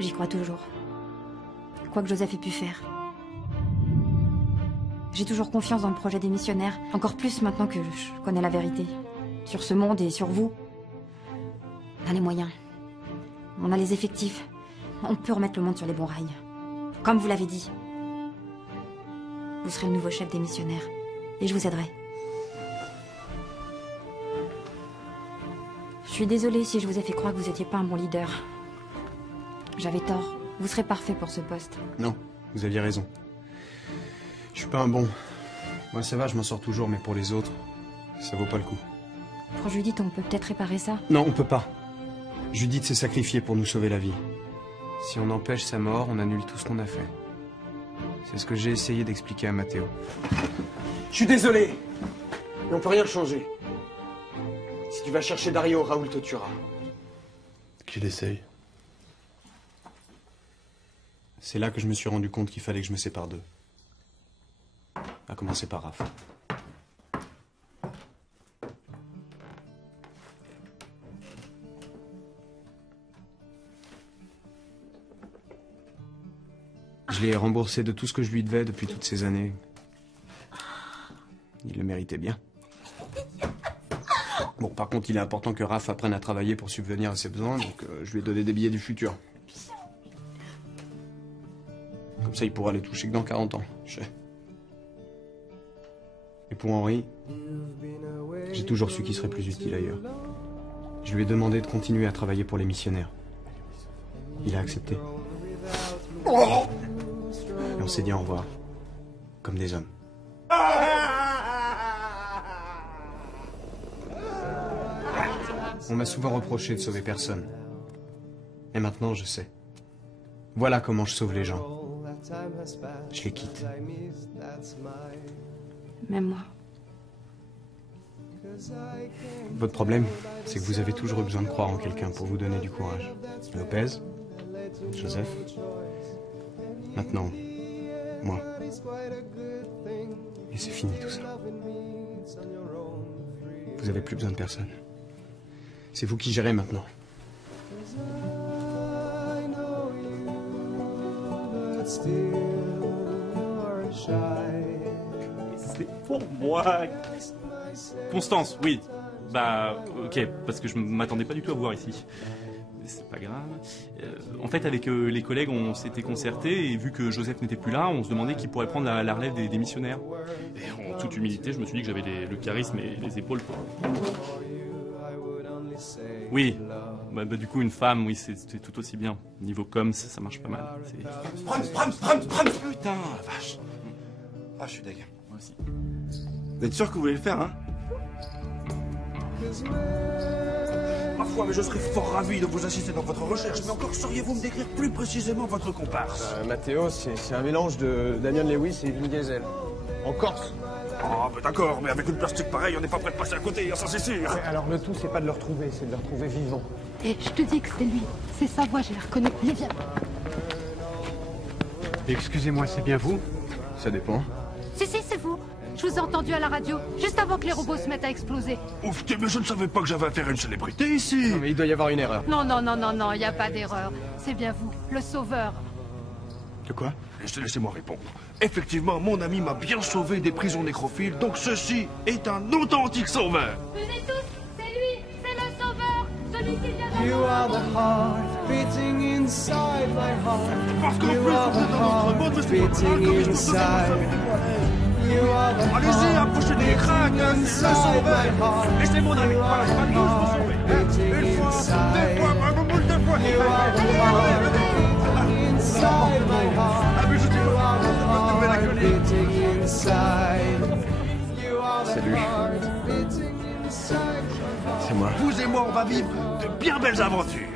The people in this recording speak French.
J'y crois toujours. Quoi que Joseph ait pu faire. J'ai toujours confiance dans le projet des missionnaires, encore plus maintenant que je connais la vérité. Sur ce monde et sur vous. On a les moyens. On a les effectifs. On peut remettre le monde sur les bons rails. Comme vous l'avez dit. Vous serez le nouveau chef des missionnaires. Et je vous aiderai. Je suis désolée si je vous ai fait croire que vous n'étiez pas un bon leader. J'avais tort. Vous serez parfait pour ce poste. Non, vous aviez raison. Je suis pas un bon. Moi ça va, je m'en sors toujours, mais pour les autres, ça vaut pas le coup. Pour Judith, on peut peut-être réparer ça? Non, on peut pas. Judith s'est sacrifiée pour nous sauver la vie. Si on empêche sa mort, on annule tout ce qu'on a fait. C'est ce que j'ai essayé d'expliquer à Matteo. Je suis désolé, mais on peut rien changer. Si tu vas chercher Dario, Raoul te tuera. Qu'il essaye. C'est là que je me suis rendu compte qu'il fallait que je me sépare d'eux. À commencer par Raph. Je l'ai remboursé de tout ce que je lui devais depuis toutes ces années. Il le méritait bien. Bon, par contre, il est important que Raph apprenne à travailler pour subvenir à ses besoins, donc je lui ai donné des billets du futur. Comme ça, il pourra les toucher que dans 40 ans, je sais. Et pour Henri, j'ai toujours su qu'il serait plus utile ailleurs. Je lui ai demandé de continuer à travailler pour les missionnaires. Il a accepté. Et on s'est dit au revoir, comme des hommes. On m'a souvent reproché de sauver personne. Et maintenant, je sais. Voilà comment je sauve les gens. Je les quitte. Même moi. Votre problème, c'est que vous avez toujours eu besoin de croire en quelqu'un pour vous donner du courage. Lopez, Joseph, maintenant, moi. Et c'est fini tout ça. Vous avez plus besoin de personne. C'est vous qui gérez maintenant. C'est pour moi. Constance, oui. Bah, ok, parce que je m'attendais pas du tout à vous voir ici. C'est pas grave. En fait, avec les collègues, on s'était concerté et vu que Joseph n'était plus là, on se demandait qui pourrait prendre la relève des missionnaires. Et en toute humilité, je me suis dit que j'avais le charisme et les épaules pour... Oui. Bah, du coup, une femme, oui, c'est tout aussi bien. Niveau com, ça marche pas mal. Prends, putain, la vache. Ah, je suis deg. Moi aussi. Vous êtes sûr que vous voulez le faire, hein? Ma foi, mais je serais fort ravi de vous assister dans votre recherche, mais encore sauriez-vous me décrire plus précisément votre comparse? Matteo, c'est un mélange de Damien Lewis et Vin Diesel. En Corse. Ah, bah d'accord, mais avec une plastique pareille, on n'est pas prêt de passer à côté, ça c'est sûr. Ouais, alors le tout, c'est pas de le retrouver, c'est de le retrouver vivant. Et je te dis que c'est lui. C'est sa voix, je la reconnais. Allez, viens. Excusez-moi, c'est bien vous? Ça dépend. Si, c'est vous. Je vous ai entendu à la radio, juste avant que les robots se mettent à exploser. Ouf, mais je ne savais pas que j'avais affaire à une célébrité ici. Non, mais il doit y avoir une erreur. Non, non, non, non, non, il n'y a pas d'erreur. C'est bien vous, le sauveur. De quoi? Laissez-moi répondre. Effectivement, mon ami m'a bien sauvé des prisons nécrophiles, donc ceci est un authentique sauveur. Venez tous, c'est lui, c'est le sauveur, celui qui vient de... You are the heart beating inside my heart. Parce qu'en plus, You vous are êtes the dans notre heart monde, mais c'est pas beating grave, comme je peux inside. You are the Allez-y, heart approchez des cracks, le inside sauveur. my heart. Laissez mon ami, You voilà, are je vais the tous vous heart sauver. beating Une fois, deux inside. fois, un boule de fois. You are the heart beating inside my heart. You are the heart beating inside. You are the Salut. heart beating inside my heart. C'est moi. Vous et moi, on va vivre de bien belles aventures.